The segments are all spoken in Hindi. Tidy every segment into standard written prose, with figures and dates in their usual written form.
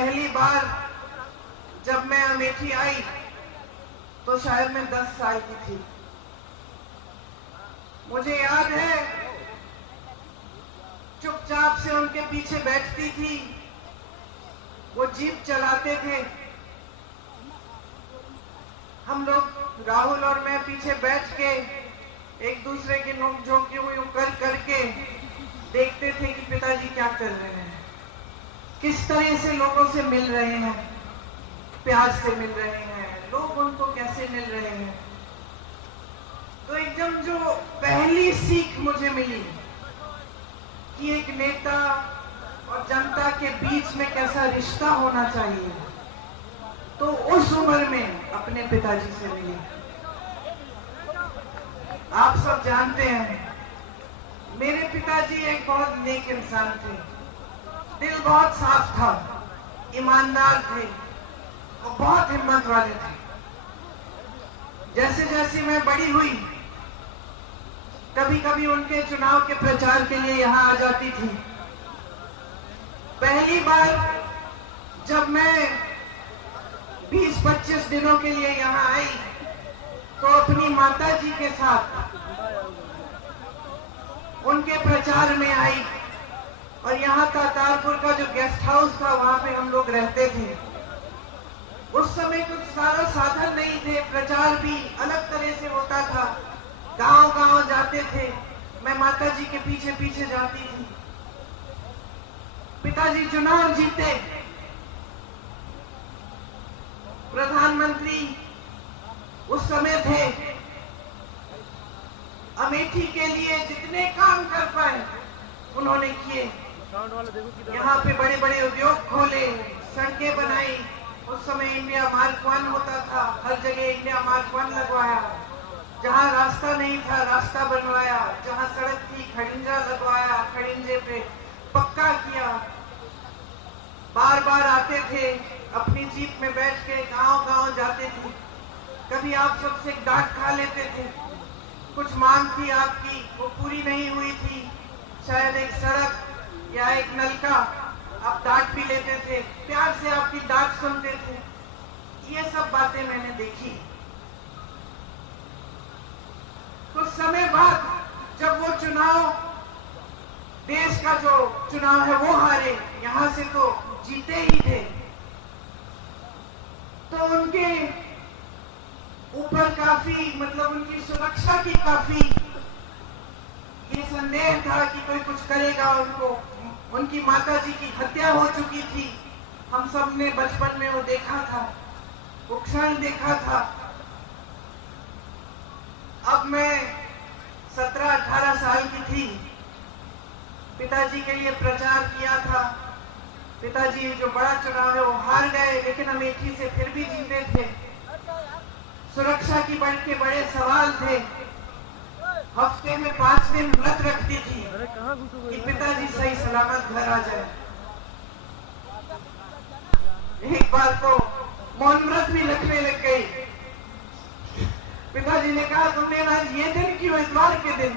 पहली बार जब मैं अमेठी आई तो शायद मैं 10 साल की थी। मुझे याद है चुपचाप से उनके पीछे बैठती थी, वो जीप चलाते थे, हम लोग राहुल और मैं पीछे बैठ के एक दूसरे की नोक-झोंक कर करके देखते थे कि पिताजी क्या कर रहे हैं, किस तरह से लोगों से मिल रहे हैं, प्यार से मिल रहे हैं, लोग उनको कैसे मिल रहे हैं। तो एकदम जो पहली सीख मुझे मिली कि एक नेता और जनता के बीच में कैसा रिश्ता होना चाहिए, तो उस उम्र में अपने पिताजी से मिली। आप सब जानते हैं मेरे पिताजी एक बहुत नेक इंसान थे, दिल बहुत साफ था, ईमानदार थे और बहुत हिम्मत वाले थे। जैसे जैसे मैं बड़ी हुई कभी कभी उनके चुनाव के प्रचार के लिए यहाँ आ जाती थी। पहली बार जब मैं 20-25 दिनों के लिए यहाँ आई तो अपनी माता जी के साथ उनके प्रचार में आई और यहाँ का तारपुर का जो गेस्ट हाउस था वहां पे हम लोग रहते थे। उस समय कुछ सारा साधन नहीं थे, प्रचार भी अलग तरह से होता था, गांव-गांव जाते थे, मैं माता जी के पीछे पीछे जाती थी। पिताजी चुनाव जीते, प्रधानमंत्री उस समय थे, अमेठी के लिए जितने काम कर पाए उन्होंने किए। यहाँ पे बड़े बड़े उद्योग खोले, सड़कें बनाई, उस समय इंडिया मार्क 1 होता था, हर जगह इंडिया मार्क 1 लगवाया, जहाँ रास्ता नहीं था रास्ता बनवाया, जहाँ सड़क थी खड़िंजा लगवाया, खड़िंजे पे पक्का किया। बार बार आते थे, अपनी जीप में बैठ के गांव-गांव जाते थे। कभी आप सबसे डांट खा लेते थे, कुछ मांग थी आपकी वो पूरी नहीं हुई थी, शायद एक सड़क या एक नलका, आप डांट भी लेते थे, प्यार से आपकी डांट सुनते थे। ये सब बातें मैंने देखी। कुछ समय बाद जब वो चुनाव, देश का जो चुनाव है वो हारे, यहां से तो जीते ही थे, तो उनके ऊपर काफी मतलब उनकी सुरक्षा की काफी ये संदेह था कि कोई कुछ करेगा उनको। उनकी माताजी की हत्या हो चुकी थी, हम सब ने बचपन में वो देखा था, वो क्षण देखा था। अब मैं 17-18 साल की थी, पिताजी के लिए प्रचार किया था। पिताजी जो बड़ा चुनाव है वो हार गए, लेकिन अमेठी से फिर भी जीते थे। सुरक्षा की बड़े सवाल थे। हफ्ते में 5 दिन व्रत रखती थी कि पिताजी सही सलामत घर आ जाए। एक बार तो मौन व्रत भी रखने लग गई। पिताजी ने कहा तुमने आज ये दिन क्यों, इतवार के दिन,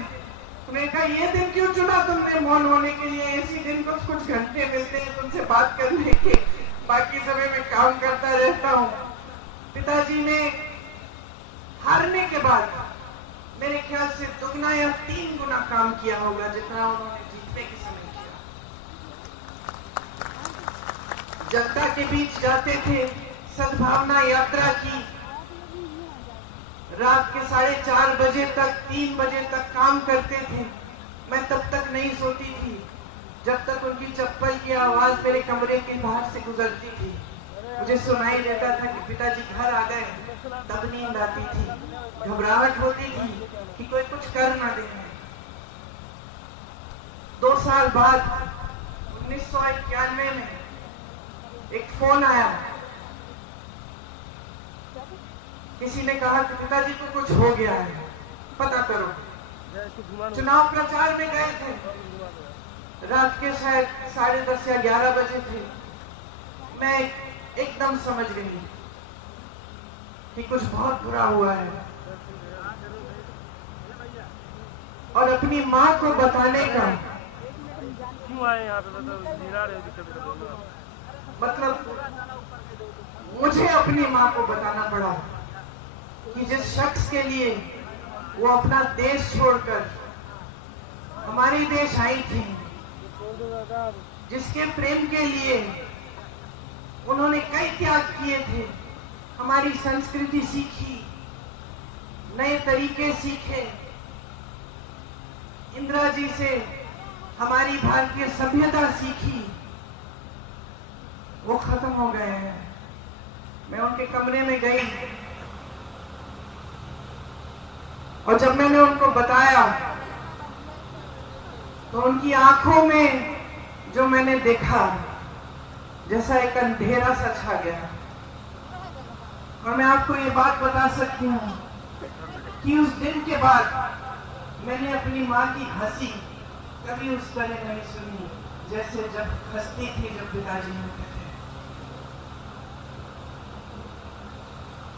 तुमने कहा ये दिन क्यों चुना तुमने मौन होने के लिए, इसी दिन कुछ घंटे मिलते हैं तुमसे बात करने के, बाकी समय में काम करता रहता हूँ। पिताजी ने हारने के बाद मेरे ख्याल से 2 या 3 गुना काम किया होगा जितना उन्होंने जीतने के समय किया। जनता के बीच जाते थे, सद्भावना यात्रा की, रात के 4:30 बजे तक 3 बजे तक काम करते थे। मैं तब तक नहीं सोती थी जब तक उनकी चप्पल की आवाज मेरे कमरे के बाहर से गुजरती थी। मुझे सुनाई देता था कि पिताजी घर आ गए, तब नींद आती थी, घबराहट होती थी कि कोई कुछ कर ना दे। 2 साल बाद 1991 में एक फोन आया, किसी ने कहा कि पिताजी को कुछ हो गया है, पता करो। चुनाव प्रचार में गए थे, रात के शायद 10:30 या 11 बजे थे। मैं एकदम समझ गई कि कुछ बहुत बुरा हुआ है और अपनी माँ को बताने का क्यों आए यहाँ पे, मतलब मुझे अपनी माँ को बताना पड़ा कि जिस शख्स के लिए वो अपना देश छोड़कर हमारे देश आई थी, जिसके प्रेम के लिए उन्होंने कई त्याग किए थे, हमारी संस्कृति सीखी, नए तरीके सीखे, इंदिरा जी से हमारी भारतीय सभ्यता सीखी, वो खत्म हो गए हैं। मैं उनके कमरे में गई और जब मैंने उनको बताया तो उनकी आंखों में जो मैंने देखा, जैसा एक अंधेरा सा छा गया। और मैं आपको ये बात बता सकती हूँ कि उस दिन के बाद मैंने अपनी माँ की हंसी कभी उस तरह नहीं सुनी जैसे जब हंसती थी जब पिताजी होते थे।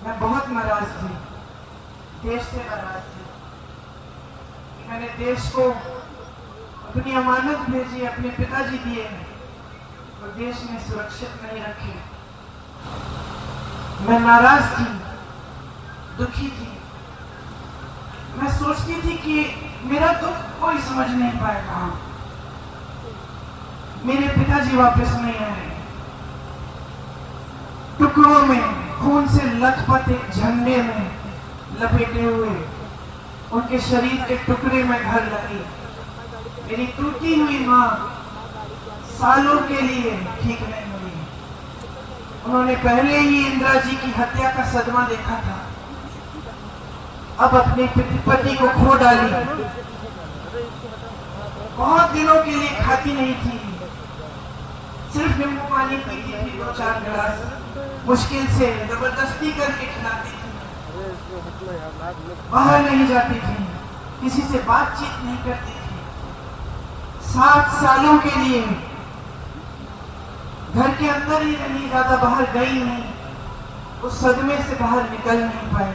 मैं बहुत नाराज थी, देश से नाराज थी कि मैंने देश को अपनी अमानत भेजी, अपने पिताजी दिए और देश में सुरक्षित नहीं रखे। मैं नाराज थी, दुखी थी। मैं सोचती थी कि मेरा दुख कोई समझ नहीं पाएगा, मेरे पिताजी वापस नहीं आए। टुकड़ों में खून से लथपथ एक झंडे में लपेटे हुए उनके शरीर के टुकड़े में घर लगी। मेरी टूटी हुई माँ सालों के लिए ठीक नहीं हुई। उन्होंने पहले ही इंदिरा जी की हत्या का सदमा देखा था, अब अपने पति को खो डाली। बहुत दिनों के लिए खाती नहीं थी, सिर्फ नींबू पानी पीती थी, 2-4 गिलास, मुश्किल से जबरदस्ती करके खिलाती थी। बाहर नहीं जाती थी, किसी से बातचीत नहीं करती थी। 7 सालों के लिए घर के अंदर ही रही, ज्यादा बाहर गई नहीं, उस सदमे से बाहर निकल नहीं पाई।